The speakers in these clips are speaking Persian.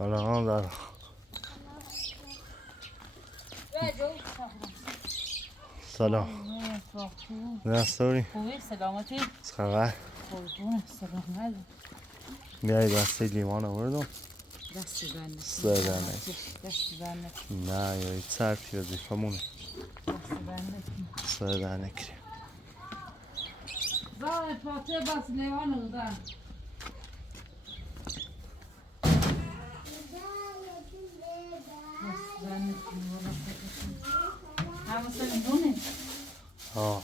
سلام دارم. سلام. نه سوری. خوبی سلامتی؟ خبر؟ قربون سلامت. بیایی بسته لیوان آوردم. دستی بنده. سردنه. دستی بنده. نه یا هیچ سرپی وظیفمونه. دستی بنده. سردنه کری. زای پاته بس لیوان رو دارم. دستی بنده کنی والا فکرشون. همه سنی دونه؟ آه.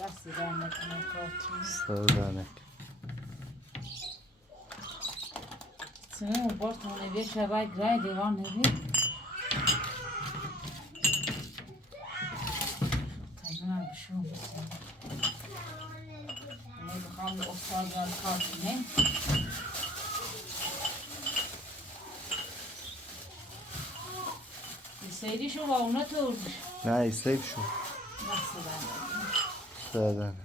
دستی بنده کنی پاته. سردنه. سنه بارت منوی شبای گرای لیوان نوی. تایمون بشون بسیم. من بخوام افتاد یا کار کنیم. سیریشو با اونا توردش. نه ای سیف شو. دستی بنده. سردنه.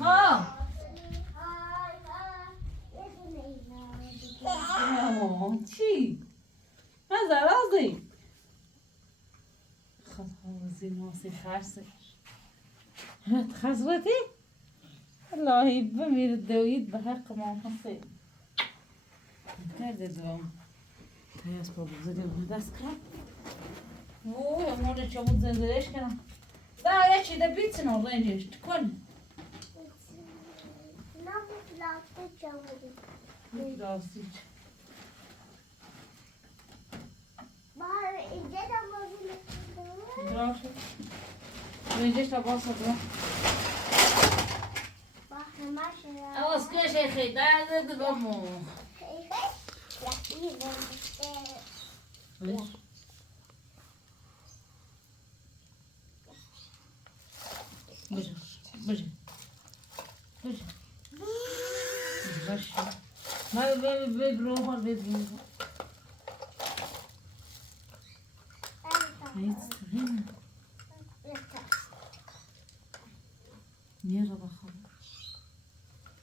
ها چی؟ نظر آزی خود خوزی ناسی خرسه خزرتی؟ اللهی بمیر دوید به حق ما حسین کرده دوام تایست با بزرگی اون دست کرد ووی امونه چه بود زنزلش کنم دا یکی ده بیتن orada اینجاش کن Plastik. Bahar ince de bozulur. Proszę. Będziesz to boso, bro. Bahar maşallah. A łaska się chyba do domu. Wiesz? Bıcı. Bıcı. Bıcı. Bıcı. Ve bro ve bro. Hayır, değil Niye bakalım?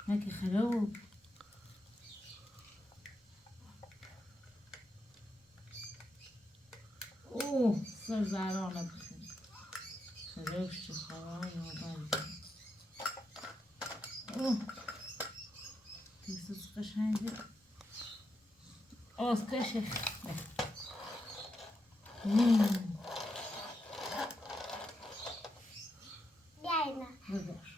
Belki خراب. اوه سر زرانه بخیر خرابش چه خواهی آبایی اوه دیسوز قشنگه آز کشه Yayına. ببر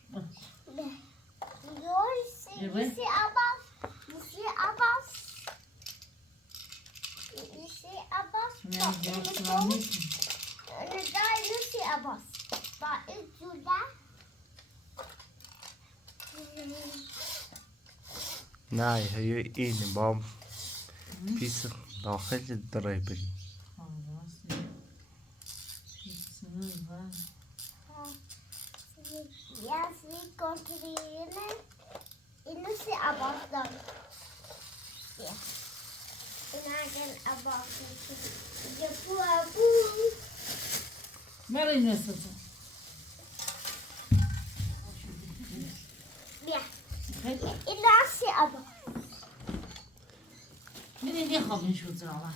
Yisi Abbas. Yisi Abbas. Yisi Abbas. Öyle daha Yisi Abbas. Daha İzzu'da. نه هی این با پیس داخل درای بری Yes, we kontrollerer Yisi Abbas'tan. Yes. Inagen Abbas'ın. Yapıyor bu. مرا نسازم Bia. Yisi Abbas. میدین یه خوابین شد زرامت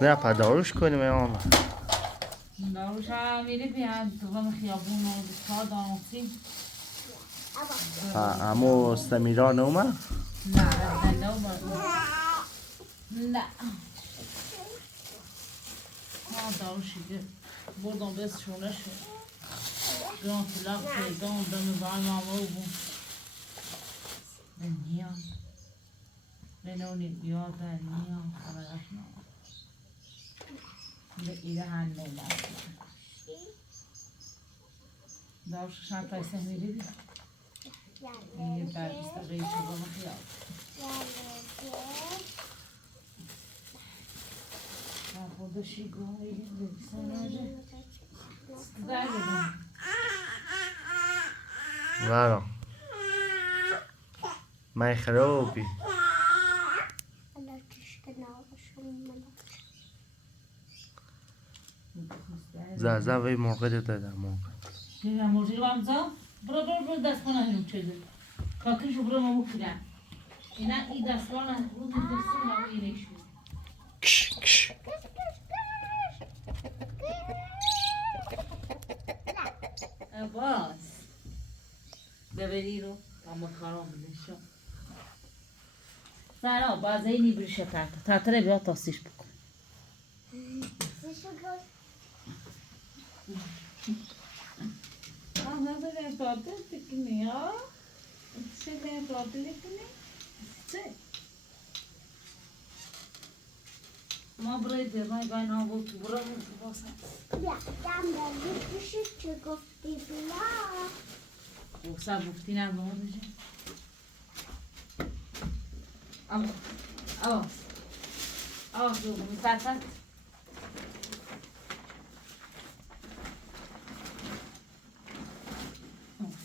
نه پداروش کنیم امام داروش هم میری بیان دوام خیابون و دستار دانوسی امو سمیران اومد؟ نه نه نه داروشی که بردم بس شونه شد گران طلاق پیدام دم زن مامو بود نیان بنونی بیاد در نیان خبرش نام به ایره هنو داروش شن تایسه میری بید یه برگست ریچه با مخیال خودشی گاهی بگیسه نجه در بدم برام من خرابی زازا وی موقع دادم موقع Şimdi amorti var mı? Bura ders bana yok çözdü. Kalkın şu burama bu filan. İnan iyi ders bana bu dersin var iyileşiyor. Kış kış. Bas. Beveriro. Ama karam bileşim. Sana bazı yeni bir şey tartı. Tartıra bir atasiş bu. Aha da ben tartı tekini ya. Şey ben tartı tekini. Şey. Ma burayı da ben ne oldu? Buraya mı basar? Ja, dan ben bir küçük koftiler. Yoksa bu filan ne olacak? Al dur bunu zaten.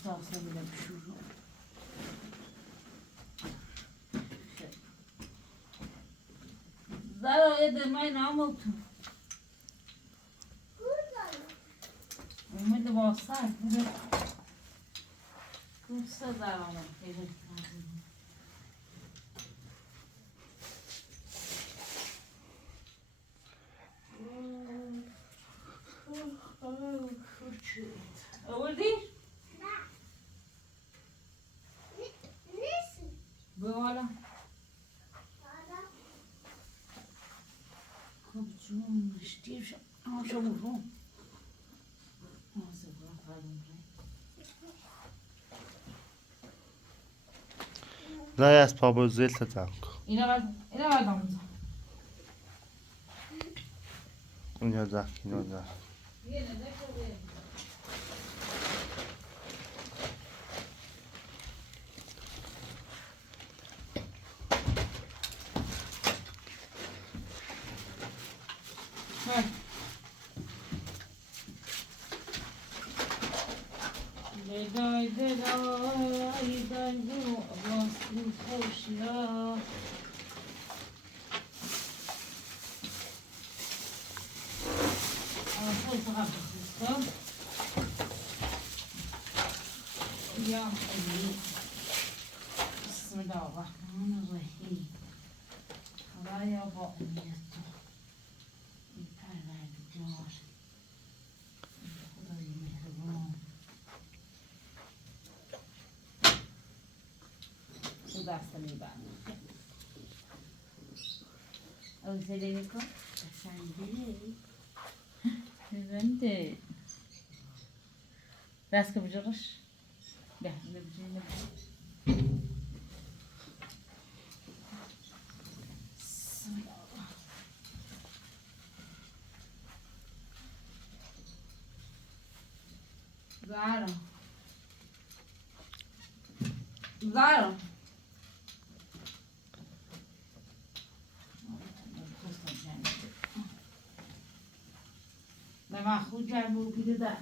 Sağ ol sen bile bir şey yok. Zara edemay ne oldu? Umut basar. Kursa zara mı? Evet. Öyle değil. Böyle. Kapçım işte şu ama şu bu. Nasıl bırakalım? Zaraz pobozyelta tanko. Ile var damıza. Unia da, ino da. Yine de şöyle. Hadi. Day bu Allah'ın hoşuna. Şöyle sakın. Ya Bismillahirrahmanirrahim. Havaya bakmıyordu. İper verdi diyor. Kuday mehriban. Bu dersden iyi ben. Özellikle sen değil. Ben de. Ders kapacağız. Gel, ne bileyim. Zara. Zara. Ben mahcup bu bir de.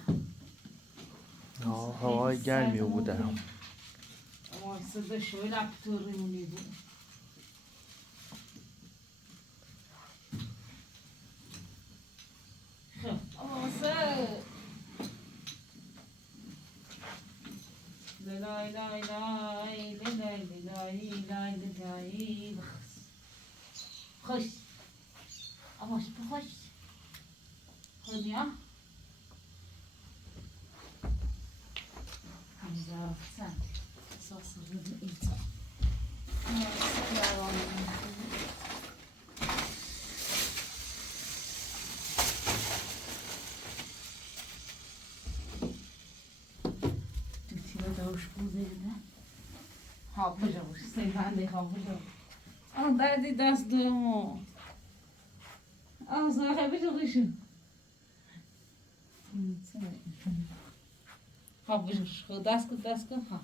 Hava gelmiyor bu da. Ama size şöyle yaptırayım dedi. Ama sen. Lay lay lay lay lay lay lay. Hoş. Ama bu hoş. Hadi ya. Güzel sen. Sosları da iyi. Dariush buzerine. Havlayacağım. Sen ben de havlayacağım. Ama derdi ders duyuyor. Ama sana bir çalışın. Havlayacağım. Ders ha.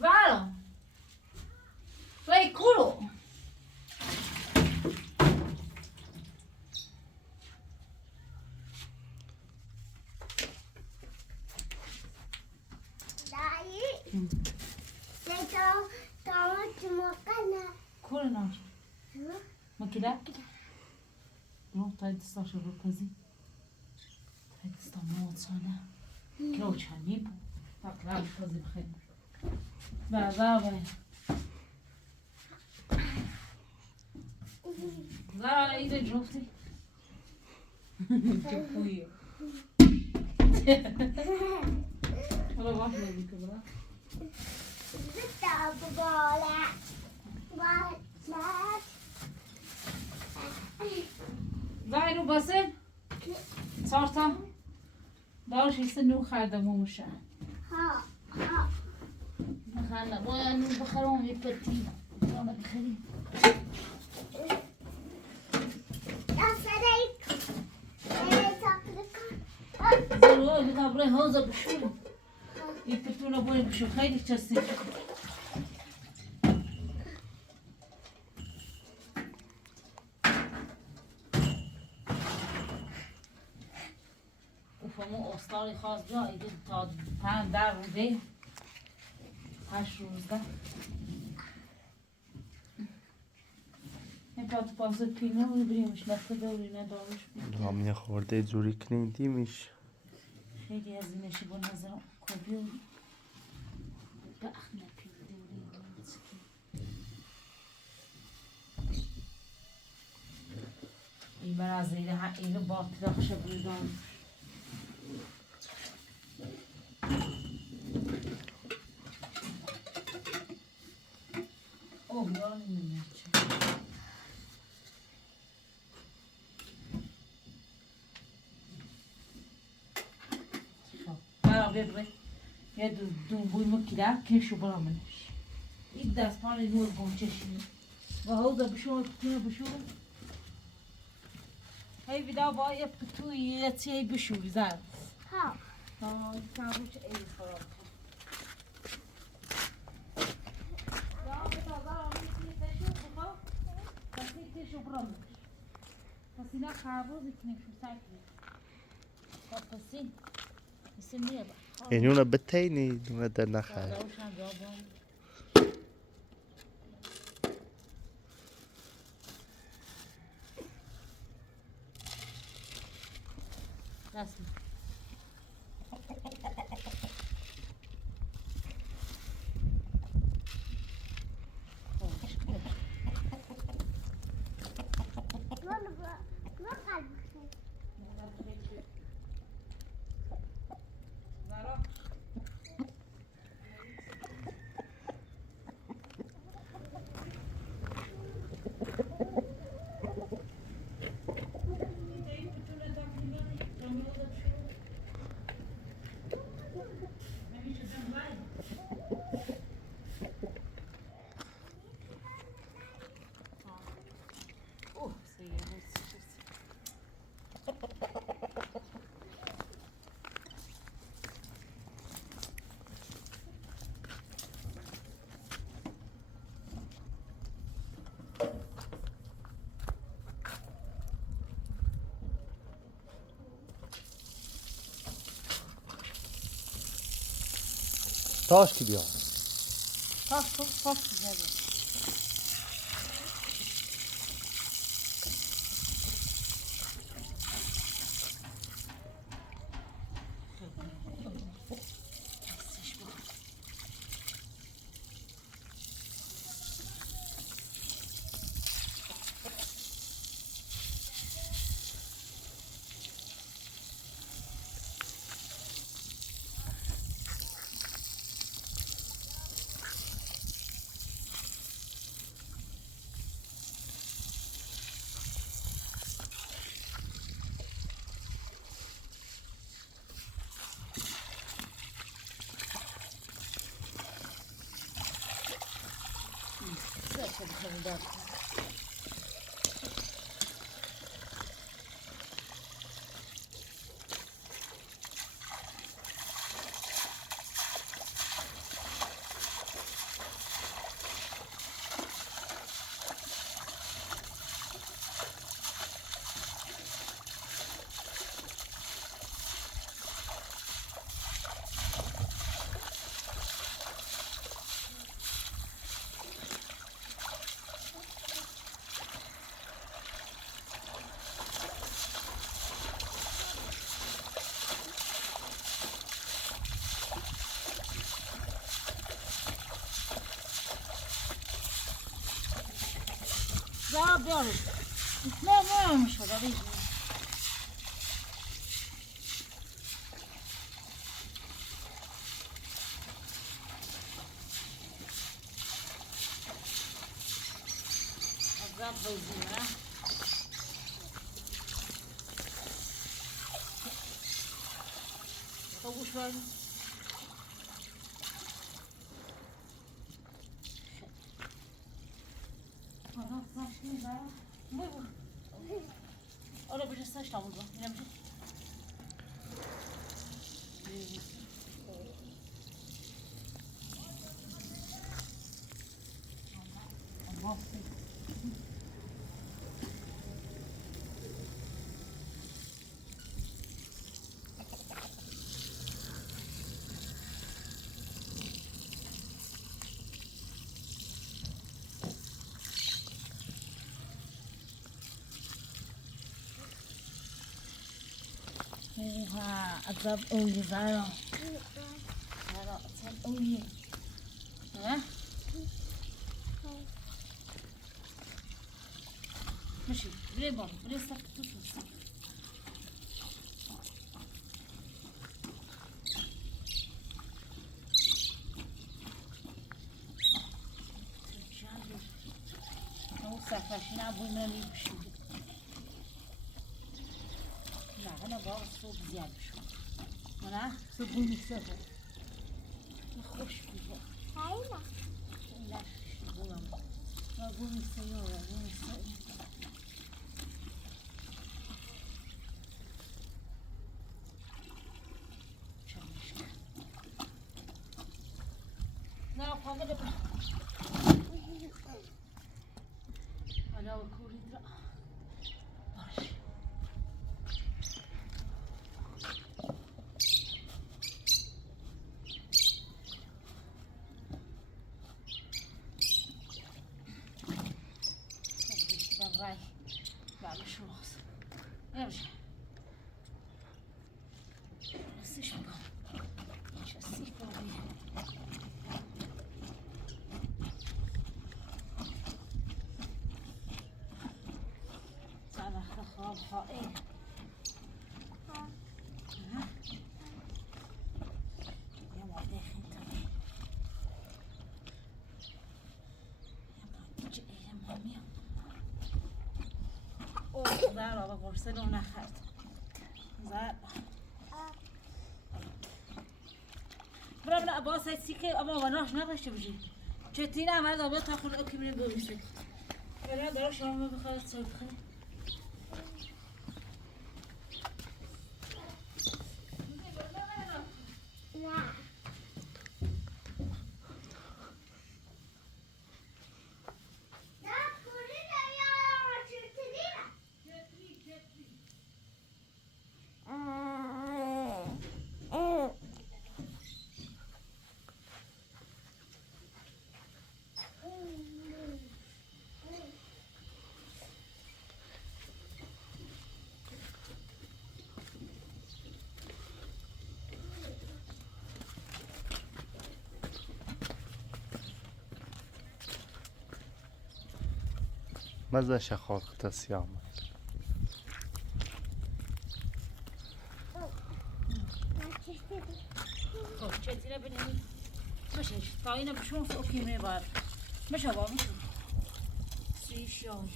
Varo! Play culo! Dai. Sei نار ما كده روح تايد استاشر بكزي تايد استموت صانا كروش هنيب فاكرة بكزي بخير بابا لا ايده جوفتي شوفويه والله واحدة بيك برا زدت ببالة زاينو باسل صارتا دارش يستنو خادمو مشا ها خلنا وين بخرون يبتي انا بخلي يا سريك زلوا بتابره هوزه بشو يبتونا بوين بشو خير تشسي وفمو استاري خاص بیا ایده تا 5 روزه 8 روزه این پات پاس پینه رو بریمش لفته دوری ندارش بود هم یه خورده جوری کنیدیمش خیلی از اینشی با نظرم کبی و بخت نپید دوری این بر از اینو باطل اخشه بودم اوه یارم این چه برا ببره یه دون بوی مکیده کشو برا منش این دست پانه نور گونچشی و هودا بشو پتونه بشو هی بیدا با یه پتوی یه چی بشو زر ها ها کامش ای خراب شو برامج بس هنا خابوز يكني شو ساكنه بسين يسميه بقى یعنی اونا بتینی دومه در نخواه داروش هم جوابم دست تاش کی بیا Pas güzel. لا بیارو نه میشود دیگه عذاب بزنه تو گوش بردی آره بشه ساش تموم کن اینم بشه اوها عذاب اولی زارا عذاب اولی ها ماشي بري بابا بري صف تصل او سفرشين ابونا لي بشو لا انا بابا الصوت زيادة شو انا صوت بني سفر خوش فيها هايلة. لا ما بني السيارة بني السيارة لا فاضل انا وكوري لا ماشي راي بعد شو خلاص يمشي بس ايش بقى ايش اسيب بقى تعال خذ خائن يا معدي انت يا معدي يا مامي اوه زهر آقا قرصه رو نخرد زهر برام لا باس هاي سيكي أما وناش نقدرش بجي شتينا عمال ضبط تاخذ أكل من البويسة فلا دروش ما بخلص تسوي بخير لا. ماذا شخص تسيام خب چتیره بنیم مشه تا اینه بشون اوکی میبار مشه با مشه سی شای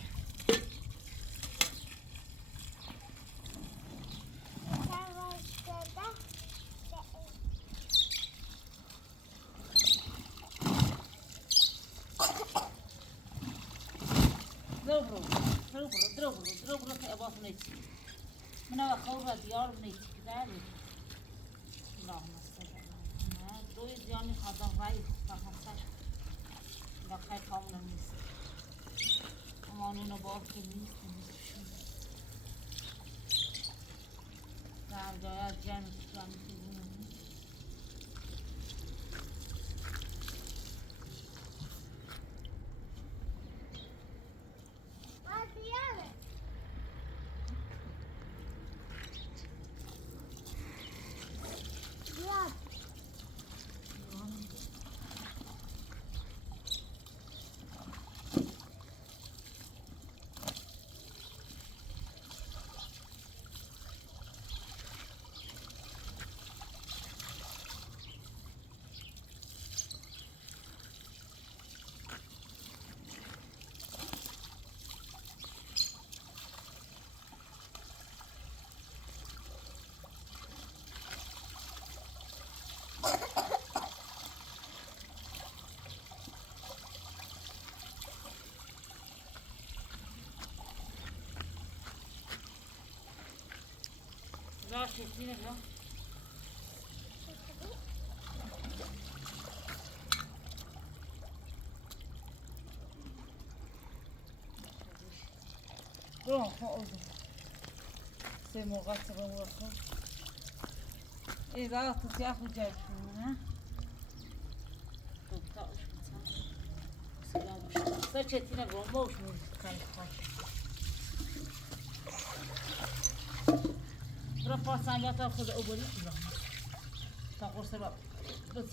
ضربوا في أبواب نيتي من أخوها ديار نيتي كذلك اللهم صل على محمد دوي دياني خاطر راي فهمتش لا خير قومنا نيس أمانينا باب كنيس لا جايات جامع جامع را چیزی نگاه برو خواهد سه موقع خود ای را تو سیاه خود جایب کنه تا سه چیزی نگاه موش موش خیلی خوش برو پاسنگه تا خود اوبری کنم تا قرصه را بز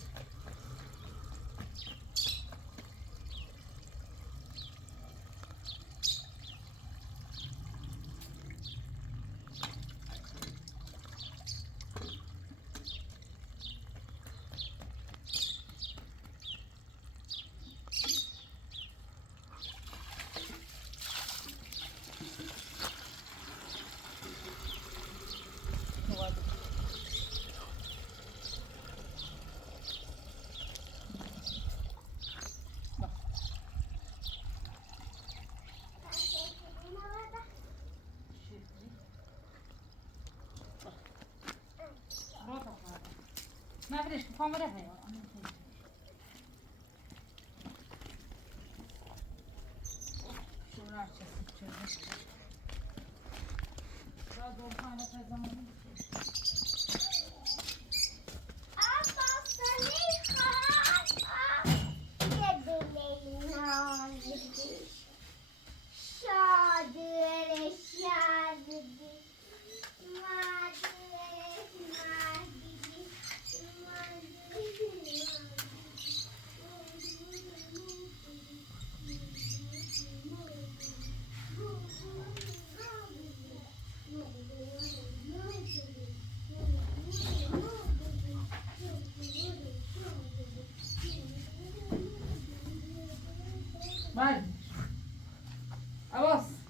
ما بديش كاميرا هي شو راح تسوي بعد وقانا تزمن بعد أبص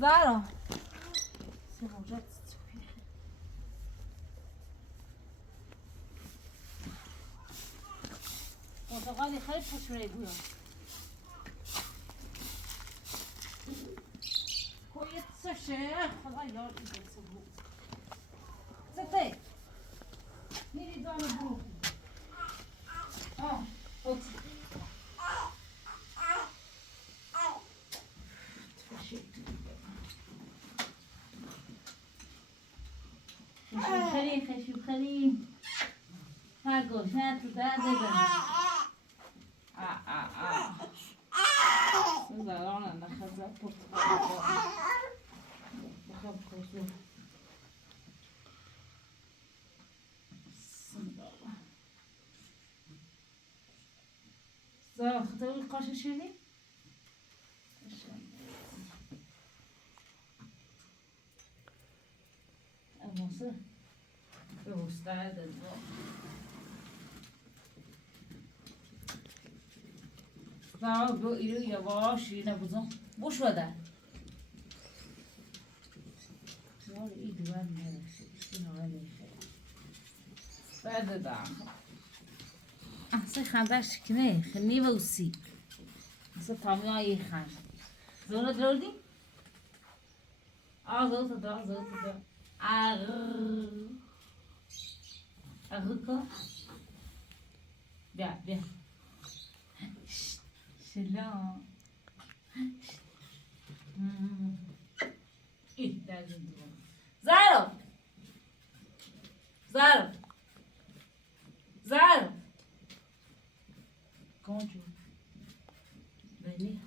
زارا سموجات پرتقالی خیلی پشمه بویا کویت سشه خدا یار ایده سبو سته میری دانه برو اوت خشیب خریم هر گوش نه تو در زارانه نخزه پرتقال بخواب کسو زارا خطاوی قاشه شدی؟ اموسه به مستعد زارا دو ایرو یواش اینه بزن بوش وده وار ای دوان نرسه اینو ولی بعد دارم احسن خندش کنه خنی و اوسی مثل تامی های خند زونه دردی؟ زوت دا اغر کن بیا سلام ای درزون دوان زارو کنجو بینی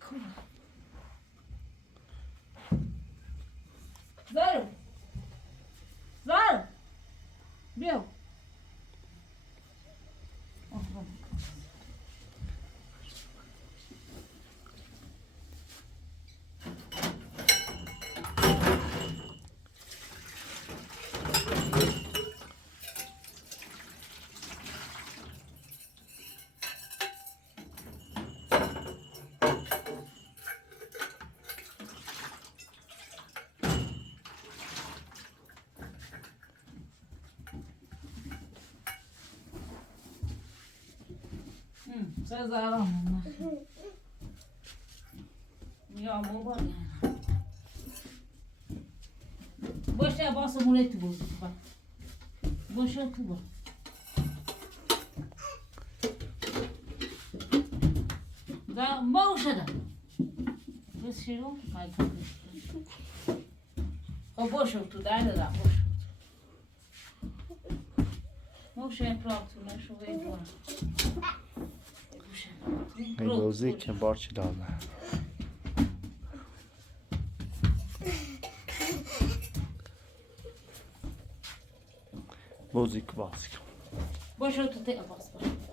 کن زارو بیا چه زارم یا موبایل باشه باسمونه تو بود باشه تو بود دا باشه دا بس شروع مای کنم خب باشه تو دایره دا باشه پلاک تو نشو ویدوان ای بوزی که بارچی داده بوزی که بازی کن باشه تو تی باز باشه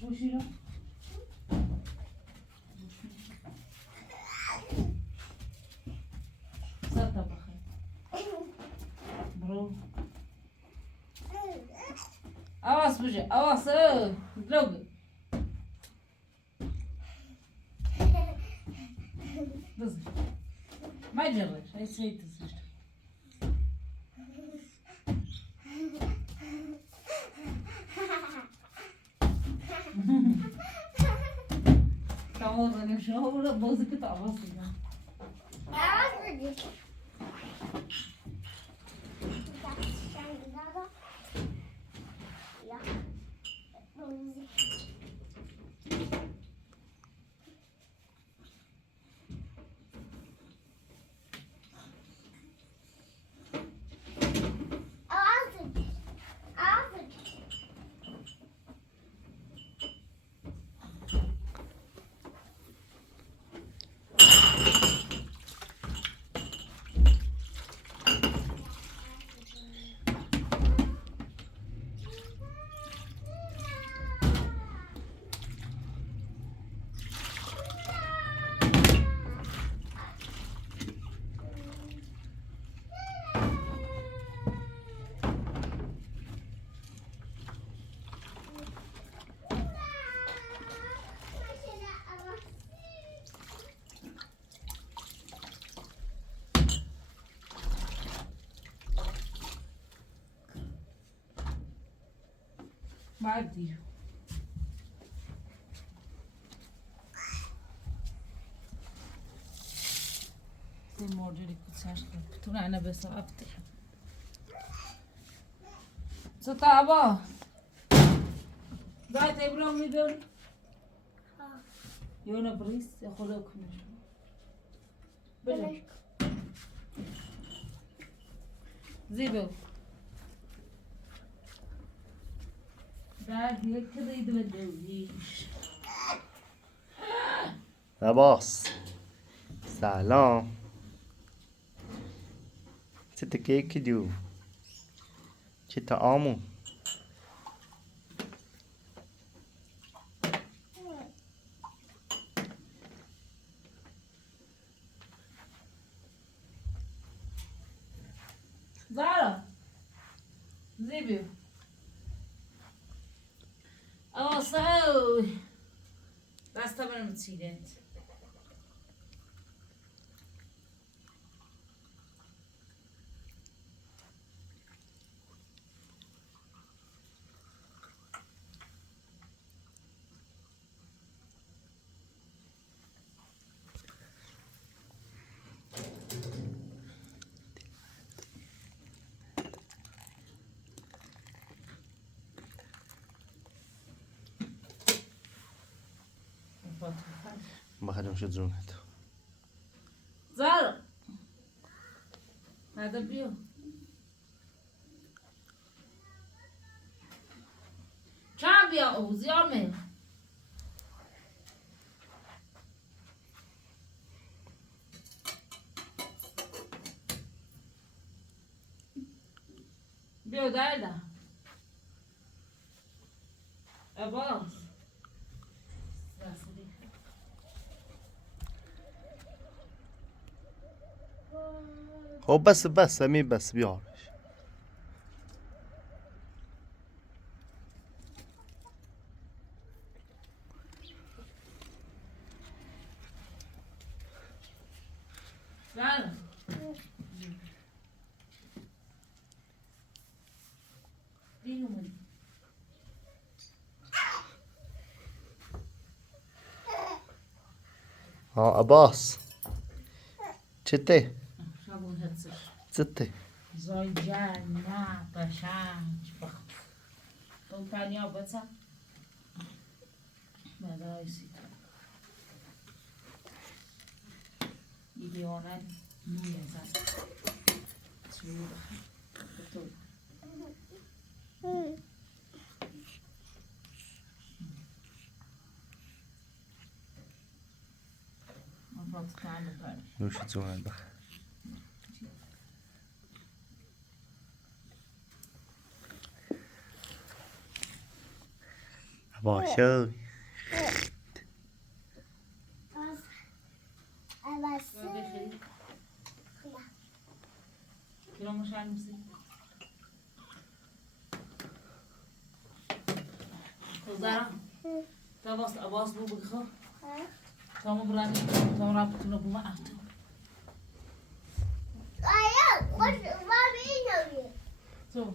بوشیرم سرتا بخیر برو آواز بوشه آواز دلوگ بزر مجرش ای سویت زر تمام زنیم شما برو بازی که تماس دیگم مردی این موردی کچاش کرد تو نه بس افته ستا ابا دایت ابراهیم میدون یونه بریس یا خدا کنش بله زیبا بعد یک رید و دویش عباس سلام چه کیکی دیو چه آمو زارا زیبا آسو دستا برم چیدت بخدم شد زونت زارا هذا بيو كم بيا او زيامه بيو دايدا اباس خب بس همین بس بیارش زارا دينو من ها عباس چته شابون هتسر چته زای جان نه قشنگ بخت تو تانیا بچه مدای سیتا ایلیونه نویه زد چوی بخت تو من باید تانو برش نوش زونت بخ باشه Kilo مشعل مسي زارا تباس أباس بو بخو تامو براني تامو رابطنا بما أختو تو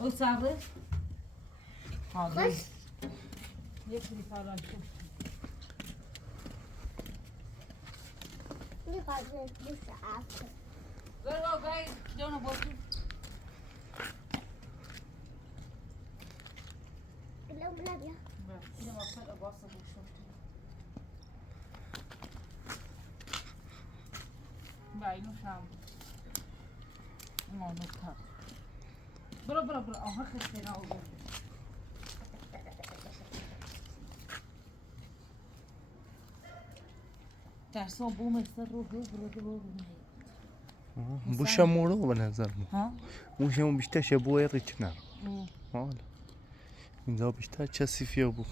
او صبره حاضر یکی فعلا شد برو بای جانو باشو اینو واسه عباس بوشو با اینو شام ما نکات برو آها خسته نه او ترسان بوم استر رو برو بوشمونو به نظر من ها موشمون بیشتر شبوه ریچنر حالا اینجا بیشتر کثیفیه بو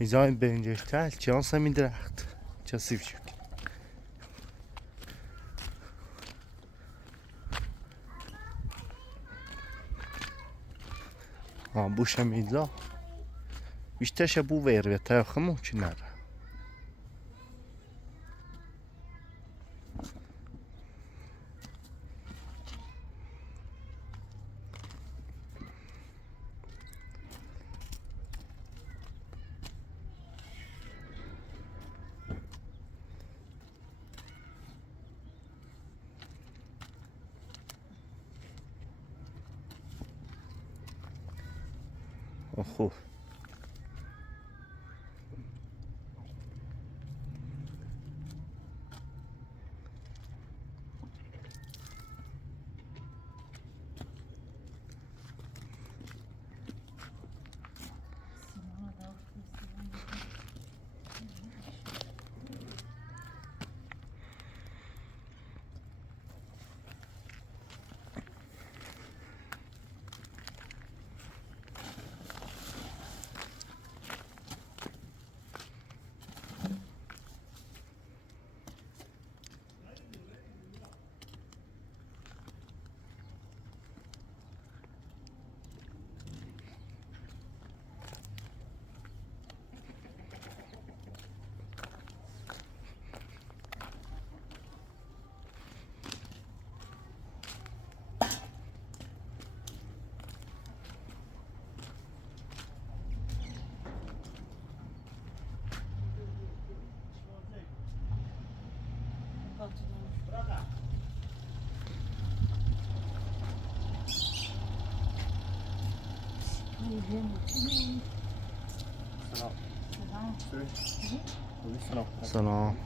اینجا این برنجش تل چانس همین درخت کثیف شد بوشم اینجا بیشتر شبوه ویروه تاخمو چی نره خوب. سلام.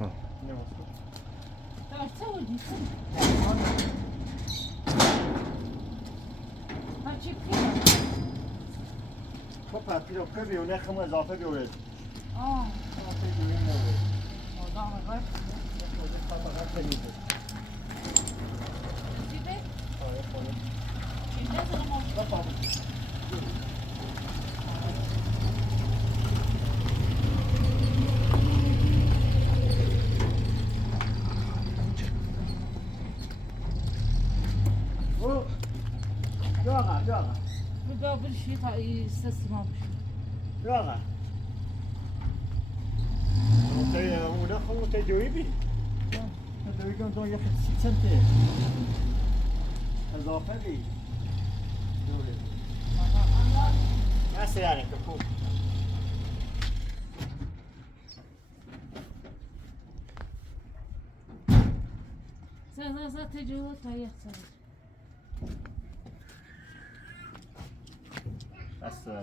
خب پپیرو که بیونه خم اضافه بیورد. اضافه بیونه بیورد. فقط بنیده. آره خونه. جاغا قبل شيء يستسمع جاغا اونا خو تجویبی تجویبی کن تو یه سنته اضافه بی نسه یعنی که خوب زا تجوب تايح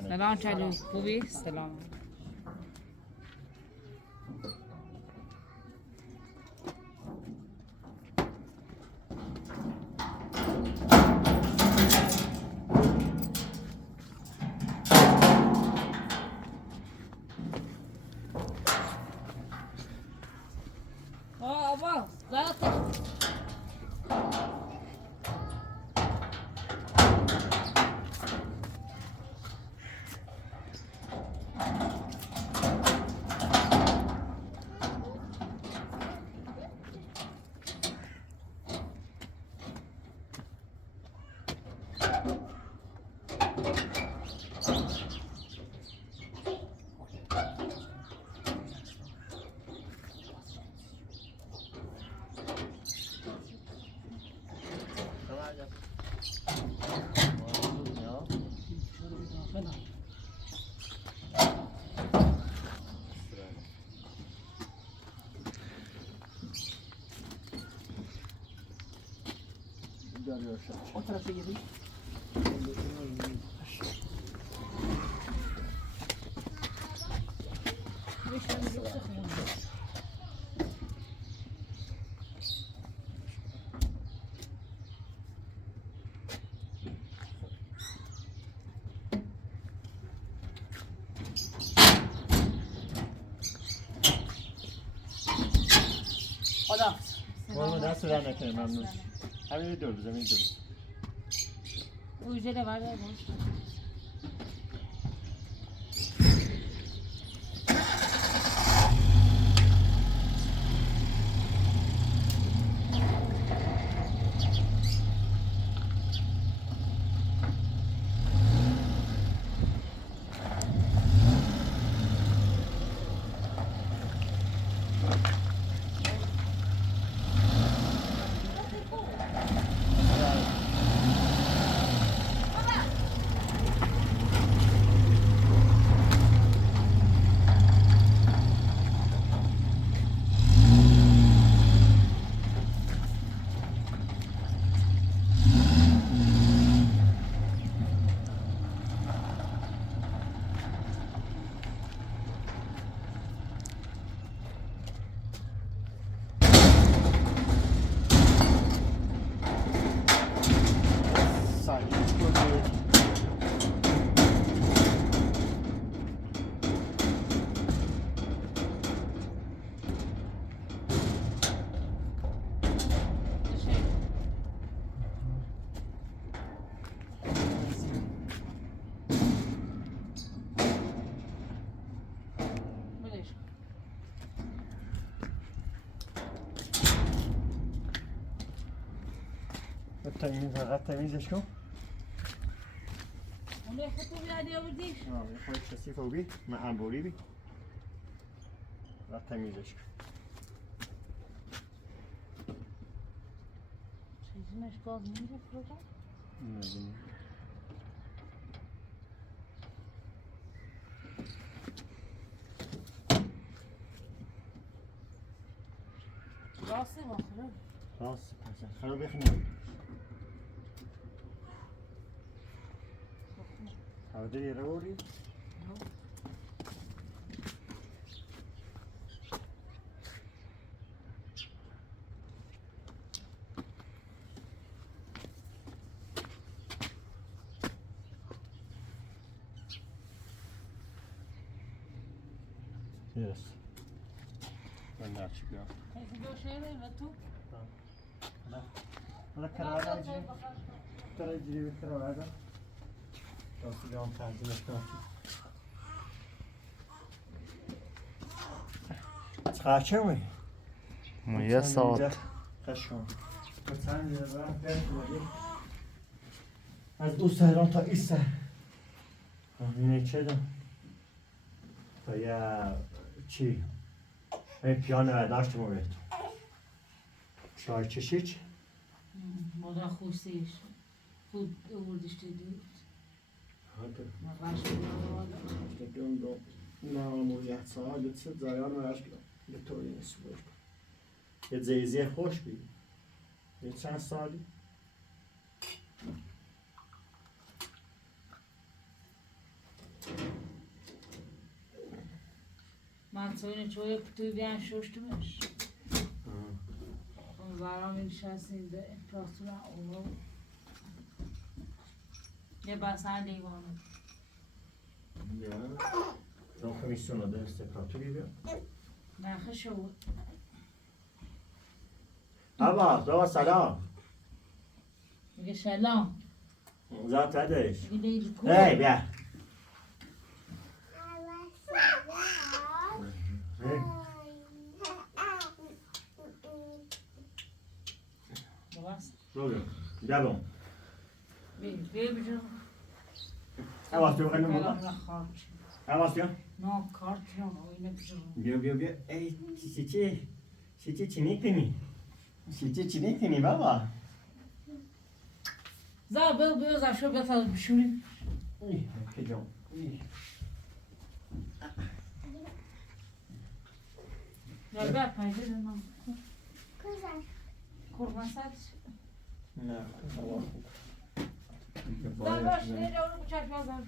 سلام چالو خوبی؟ سلام آبا زیاد Dariush. o tarafa gireyim. خدا ما دست را نکنه ممنون همین دور زمین دور اوجه برای باش تمیزش کن. اون خطو بیادی آوردیش؟ یه خواهی کثیف رو بی من انبوری بی و تمیزش کن. چیزی باز میره فردا؟ نمیدونی. راسته باخره؟ راست پسن خراب بخونم. هردری رو بوری؟ Yes. Ben de açık ya. Peki bir şey değil mi tu? Bana karar verici. Karar verici bir karar verdim. Nasıl bir an tercih ettim. Kaçır mı? ما یه ساعت Kaçır. Sen de ben از دو سهران تا ایسته اینه چه دم تا یه چی این پیانه برداشت مورد چای چشیچ مادر خوش سیش خود اووردش دیدی هاده مقاش بیاد اشتگیم دو ناموریت ساعت لطفت زایان مرش بیدم به طوری نیست باش یه زیزی خوش بید یه چند سالی من سوینه چوی توی بیان شوشتمش اون برام این شستیم ده پراسور اونو یه بسن لیوانه یا چون کمیسیون ده استکراتوری بیا نخه شو بابا سلام میگه سلام ذات هدش میگه لیلی کو هی بیا بس روی جلو بیا بجو حواس تو خیلی کلام موقع نخارج حواس تو نه کارت نه اینه بجو بیا ای چی میکنی چی میکنی بابا زار بیا زاشو بتا بشونیم کجا یا بیا پایده دنم Kızlar. kurmasat نه هوا زار باش نه اونو بچش بازم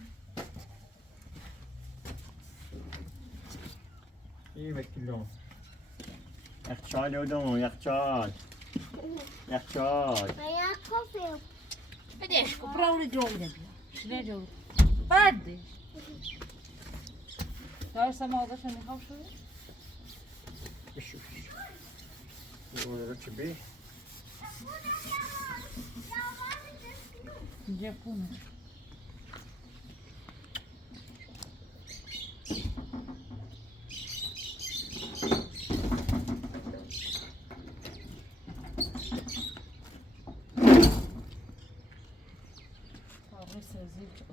ای وکیلو یخچال دادم یخچال Bayağı kopuyor. بدش کو براونی جوری بیا شنه جوری بردش دارسم آزش میخوام شده بشو رو چی بی اینجا پونه آبی سازی که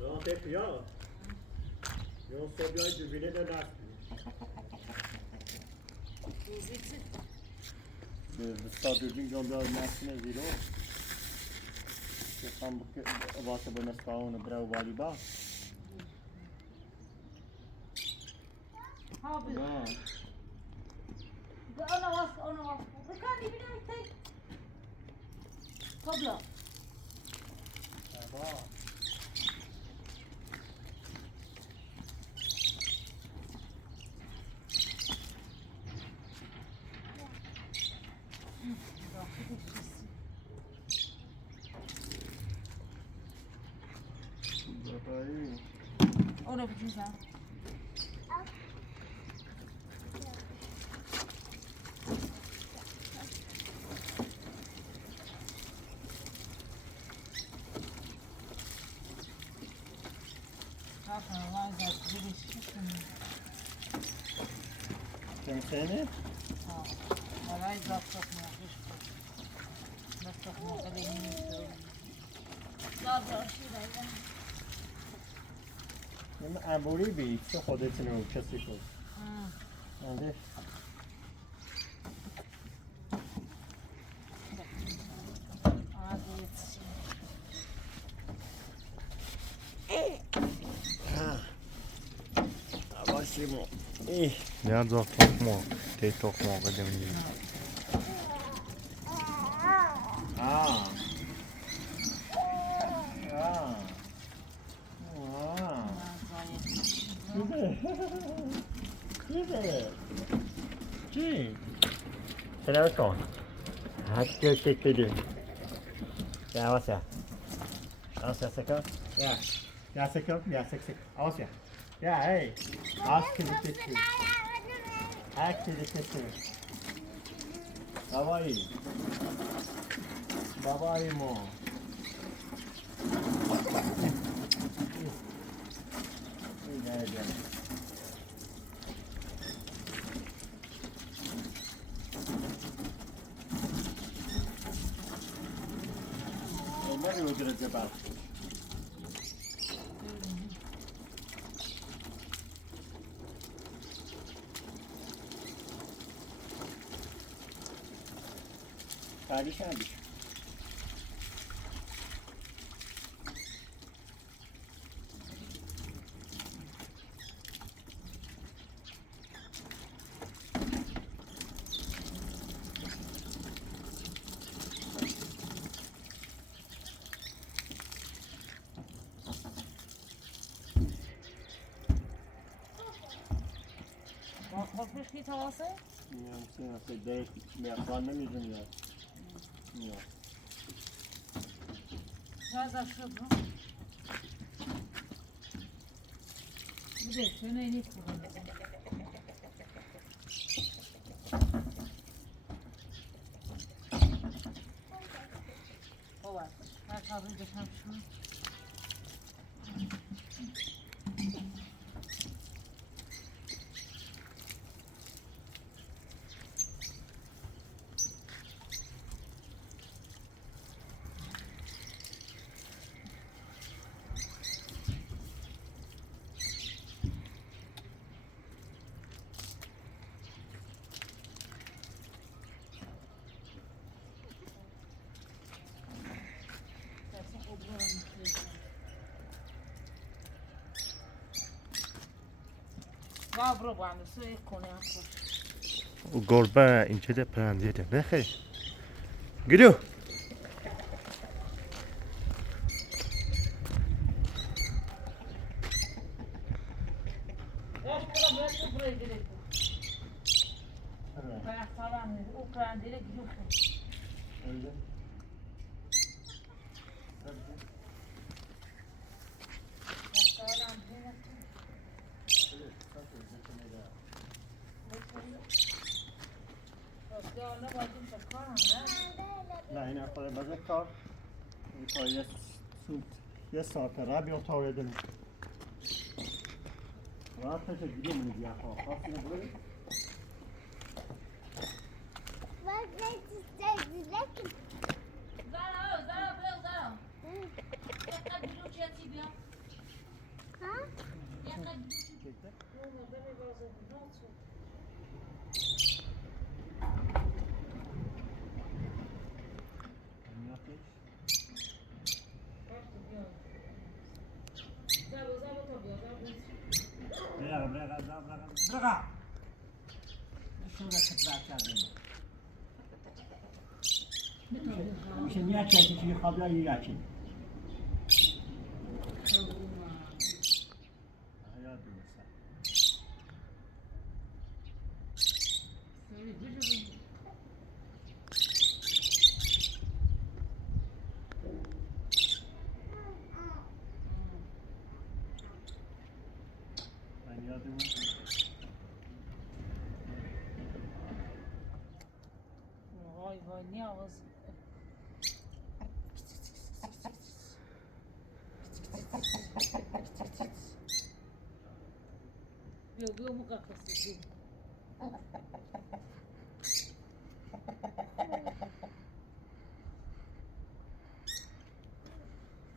نه تپیا یون صبحی دوبینه دست موزیک صادقی جنبه نسل زیرو که خام که واسه بنستاون برای والیبال ها بیا نه انا واثق بكاني بنايتي طبلة انا بجوزها Sen seni? برای زافتاق موقعش بود زافتاق موقع بینیم داداشی رایدن من عبوری بید چه خودتون رو کسی کن آنده Başlayayım o. İyi. Yani zor tokma. Tek tokma dedim gibi. Aa. Aa. Aa. Güzel. Güzel. Ci. Selam kon. Hadi tek dedi. Ya Asya. Asya sakın. Ya. Ya sakın. Ya sakın. Asya. Ya hey. Aktivitesi. Aktivitesi. Davai. Davai mo. Gel gel. Nereye öldüreceğim ben? Kardeşim. خوش کی تواسه؟ میام سه دیگه میخوام نمیدونم میام هذا شد بده شنو اینی خوبه اوه هر کاری بشم شو برو با هم سوی کنه O gurbe ince de prendiye de. Ne xeyr? Gidiyor. buraya gerek yok. Bayağı falan o prendiyle gidiyor. öyle نه این افراد بزرگ کار این کار یه ساعت ربی اتاق داریم راحت نشه دیگه منو بیا خواه خواستی نبوری برقا شو ده تبرع کردیم میشه نیت کردی که خواب یا یکی حیات درسته من یادمون Vay vay ne ağız. يوم قصصي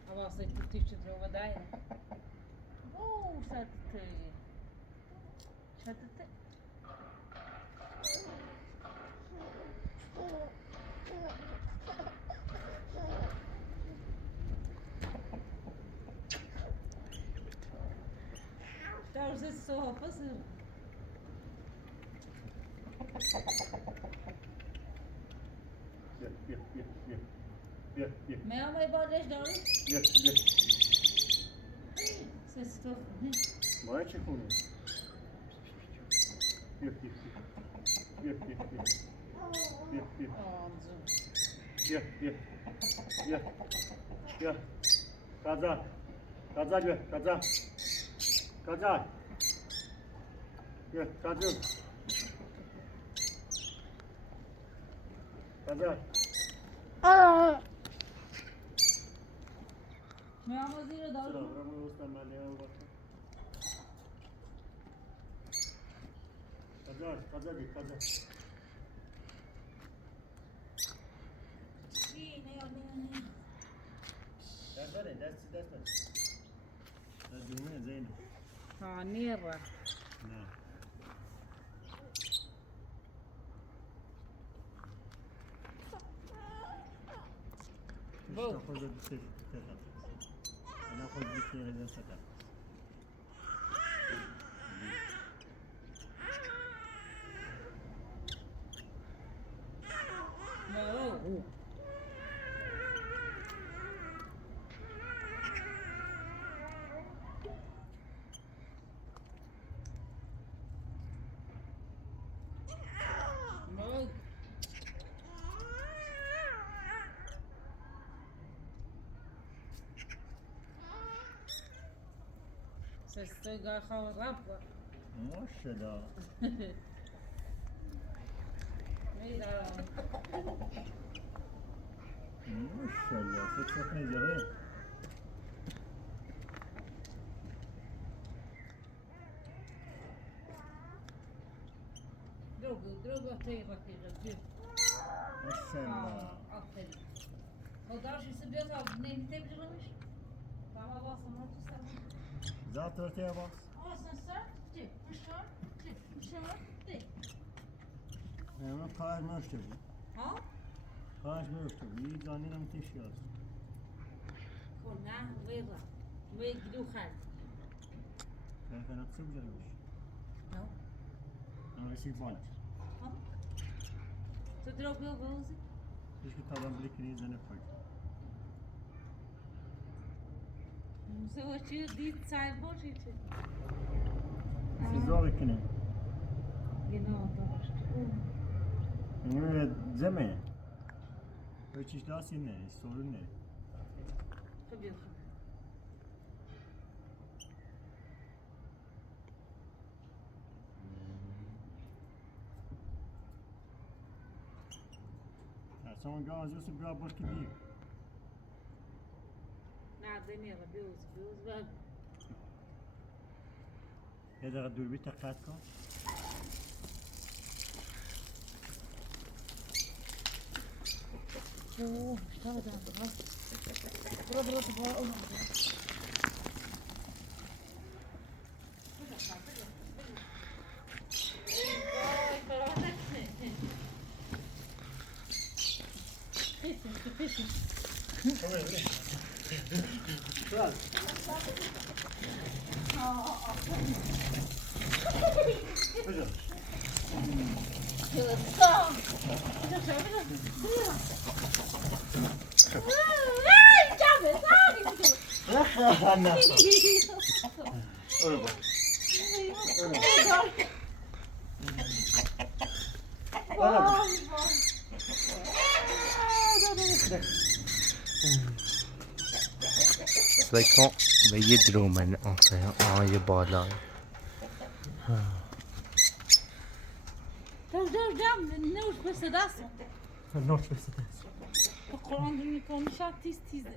خلاص تفتيش تروح دايرة اوه شدت تعرف السوها فصل ما يبغاش داري سستوف ما چکونه بیا غزل بیا غزل بیا غزل ما وزیر دارو برامون وستم مالیه و باشه غزل دست بده دست دونه زینب ها نیره نه بو خود بسیار أنا أخذ بك إذا سكت. مو Estoy gajado rápido. ماشاءالله. Mira. ماشاءالله. ست جواب. Droga تيجي كده. ماشاءالله. آفرین. خداش سبیاد نمی‌تونی بجنبش. تمام واسه ما تو سر. ذات ارتيا باص. سر. چی؟ فشار. أنا قاعد ما أشتغل. ها؟ قاعد ما أشتغل. يجاني لم تشياس. كنا ويرا. ويجدو خال. كيف أنا أكسب جلوش؟ No. أنا رسيب بالك. ها؟ تضرب يا جوزي؟ إيش كتابم بالإنجليزي أنا فاهم. مسوي شيء جديد صعب وشيء. زاوية كنا. Genau, زمان. Ötüş daha sinir, sorun ne? tabii. Sonra gazıyorsa biraz boş gidiyor. Nerede ne yapıyoruz? Ve Ya da dur bir taklat kal. اوه اشتغل ده خلاص برا سلیکان به یه درومن آه یه بالا جام نوش بس دست نوش بس دست قرآن رو میکنی شب تیزه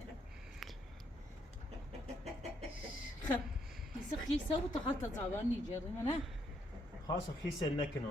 خب خیسه و تخطى زبان نيجيري منه خاصة خیسه نکنه